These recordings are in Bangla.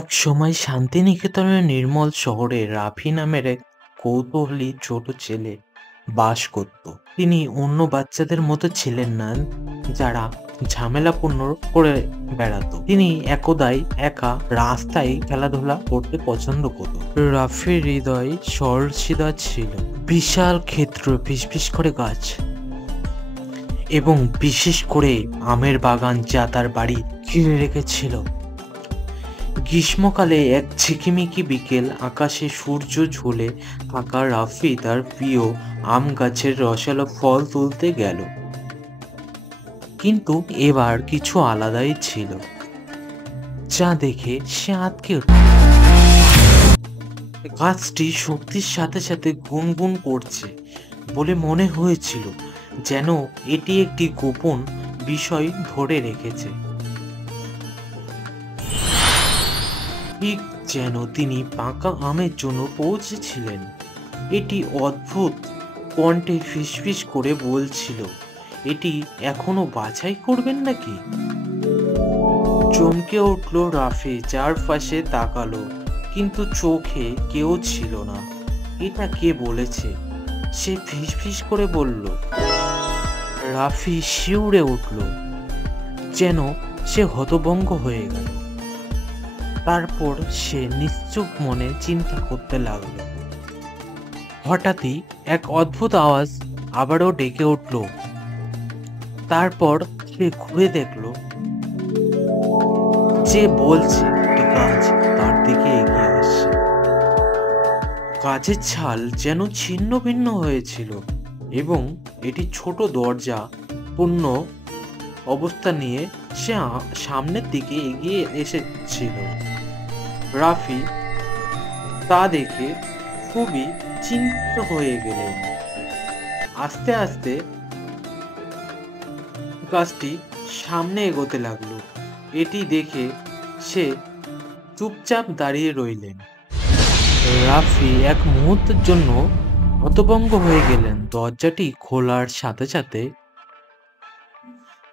এক সময় শান্তিনিকেতনের নির্মল শহরে রাফি নামের এক কৌতূহলী ছোট ছেলে বাস করত। তিনি অন্য বাচ্চাদের মতো ছিলেন না, যারা ঝামেলাপূর্ণ করে বেড়াতো। তিনি একদাই একা রাস্তায় খেলাধুলা করতে পছন্দ করত। রাফির হৃদয় সরল সিধা ছিল। বিশাল ক্ষেত্র, ফিসফিস করে গাছ এবং বিশেষ করে আমের বাগান যা তার বাড়ি ঘিরে রেখেছিল। গ্রীষ্মকালে এক ঝিকিমিকি বিকেল, আকাশে সূর্য ঝুলে থাকা রাফি তার প্রিয় আম গাছের রসালো ফল তুলতে গেল। কিন্তু এবার কিছু আলাদাই ছিল, যা দেখে সে আঁতকে উঠল। গাছটি শক্তির সাথে সাথে গুনগুন করছে বলে মনে হয়েছিল, যেন এটি একটি গোপন বিষয় ধরে রেখেছে। ঠিক যেন তিনি পাকা আমের জন্য পৌঁছেছিলেন। এটি অদ্ভুত কণ্ঠে ফিসফিস করে বলছিল, এটি এখনো বাছাই করবেন নাকি? চমকে উঠল রাফি, চারপাশে তাকালো, কিন্তু চোখে কেউ ছিল না। এটা কে বলেছে? সে ফিসফিস করে বলল। রাফি শিউরে উঠল, যেন সে হতভম্ব হয়ে গেল। তারপর সে নিশ্চুপ মনে চিন্তা করতে লাগলো। হঠাৎই এক অদ্ভুত আওয়াজ আবারও ডেকে উঠল। তারপর সে ঘুরে দেখল, যে বলছে একটি গাছ তার দিকে এগিয়ে আসছে। গাছের ছাল যেন ছিন্ন ভিন্ন হয়েছিল এবং এটি ছোট দরজা পূর্ণ অবস্থা নিয়ে সে সামনের দিকে এগিয়ে এসেছিল। রাফি তা দেখে খুবই চিন্তিত হয়ে গেলেন। আস্তে আস্তে গাছটি সামনে এগোতে লাগলো। এটি দেখে সে চুপচাপ দাঁড়িয়ে রইলেন। রাফি এক মুহূর্তের জন্য হতভম্ব হয়ে গেলেন। দরজাটি খোলার সাথে সাথে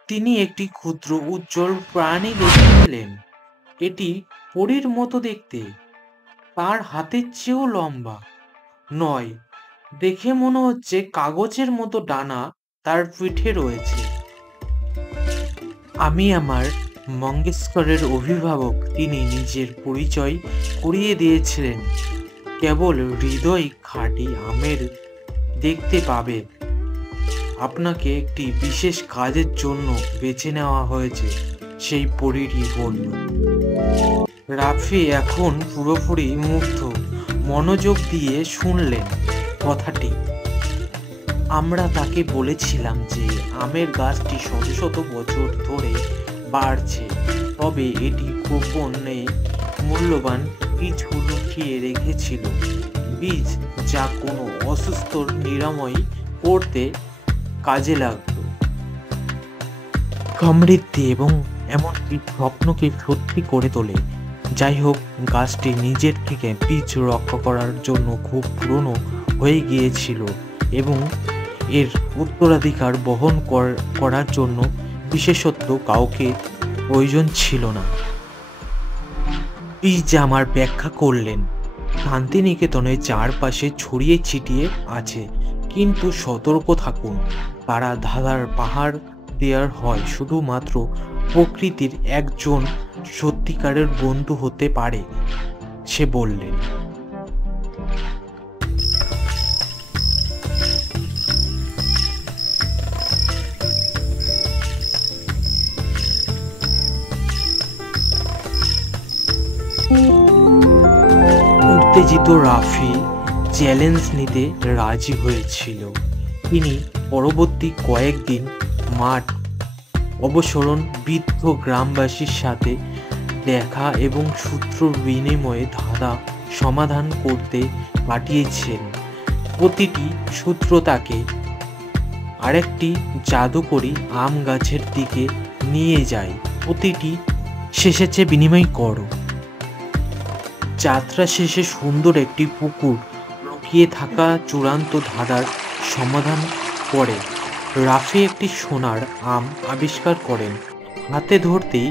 তিনি একটি ক্ষুদ্র উজ্জ্বল প্রাণী দেখতে পেলেন। এটি পরীর মতো দেখতে, তার হাতের চেয়েও লম্বা নয়, দেখে মনে হচ্ছে কাগজের মতো ডানা তার পিঠে রয়েছে। আমি আমার মঙ্গেশকরের অভিভাবক, তিনি নিজের পরিচয় করিয়ে দিয়েছিলেন। কেবল হৃদয় খাঁটি আমের দেখতে পাবে। আপনাকে একটি বিশেষ কাজের জন্য বেছে নেওয়া হয়েছে, সেই পরীটি বলল। রাফি এখন পুরোপুরি মুগ্ধ, মনোযোগ দিয়ে শুনলেন কথাটি। আমরা তাকে বলেছিলাম যে আমের গাছটি শত শত বছর ধরে বাড়ছে, তবে এটি গোপনে মূল্যবান বীজ লুকিয়ে রেখেছিল। বীজ যা কোনো অসুস্থর নিরাময় করতে কাজে লাগতো। সমৃদ্ধি এবং এমনকি স্বপ্নকে সত্যি করে তোলে। যাই হোক, গাছটি নিজের থেকে বীজ রক্ষা করার জন্য খুব পুরনো হয়ে গিয়েছিল এবং এর উত্তরাধিকার বহন করার জন্য বিশেষত্ব কাউকে প্রয়োজন ছিল না। বীজ আমার ব্যাখ্যা করলেন, শান্তিনিকেতনের চারপাশে ছড়িয়ে ছিটিয়ে আছে, কিন্তু সতর্ক থাকুন, তারা ধাঁধার পাহাড় দেওয়ার হয়। শুধুমাত্র প্রকৃতির একজন সত্যিকারের বন্ধু হতে পারে, সে বললেন। উত্তেজিত রাফি চ্যালেঞ্জ নিতে রাজি হয়েছিল। তিনি পরবর্তী কয়েকদিন মাঠ অবসরণ, বৃদ্ধ গ্রামবাসীর সাথে দেখা এবং সূত্র বিনিময়ে ধাঁধা সমাধান করতে পাঠিয়েছেন। প্রতিটি সূত্র তাকে আরেকটি জাদুকরী আম গাছের দিকে নিয়ে যায়। প্রতিটি শেষেছে বিনিময় করো। যাত্রা শেষে সুন্দর একটি পুকুর লুকিয়ে থাকা চূড়ান্ত ধাঁধার সমাধান করে রাফি একটি সোনার আম আবিষ্কার করেন। হাতে ধরতেই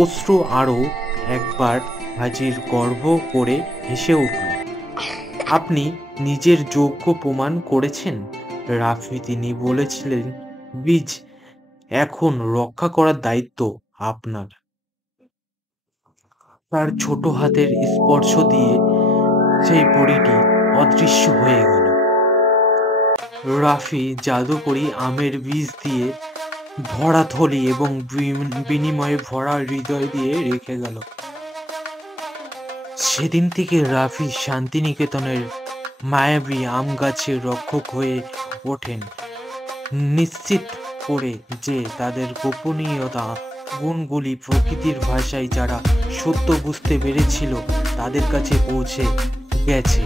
অশ্রু আরও একবার হাজির গর্ব করে হেসে উঠল। আপনি নিজের যোগ্য প্রমাণ করেছেন রাফি। তিনি বলেছিলেন, বীজ এখন রক্ষা করার দায়িত্ব আপনার। তার ছোট হাতের স্পর্শ দিয়ে সেই পরীটি অদৃশ্য হয়ে গেল। রাফি জাদুকরি আমের বীজ দিয়ে ভরা থলি এবং বিনিময়ে ভরা হৃদয় দিয়ে রেখে গেল। সেদিন থেকে রাফি শান্তিনিকেতনের মায়াবী আম গাছের রক্ষক হয়ে ওঠেন, নিশ্চিত করে যে তাদের গোপনীয়তা গুণগুলি প্রকৃতির ভাষায় যারা সত্য বুঝতে পেরেছিল তাদের কাছে পৌঁছে গেছে।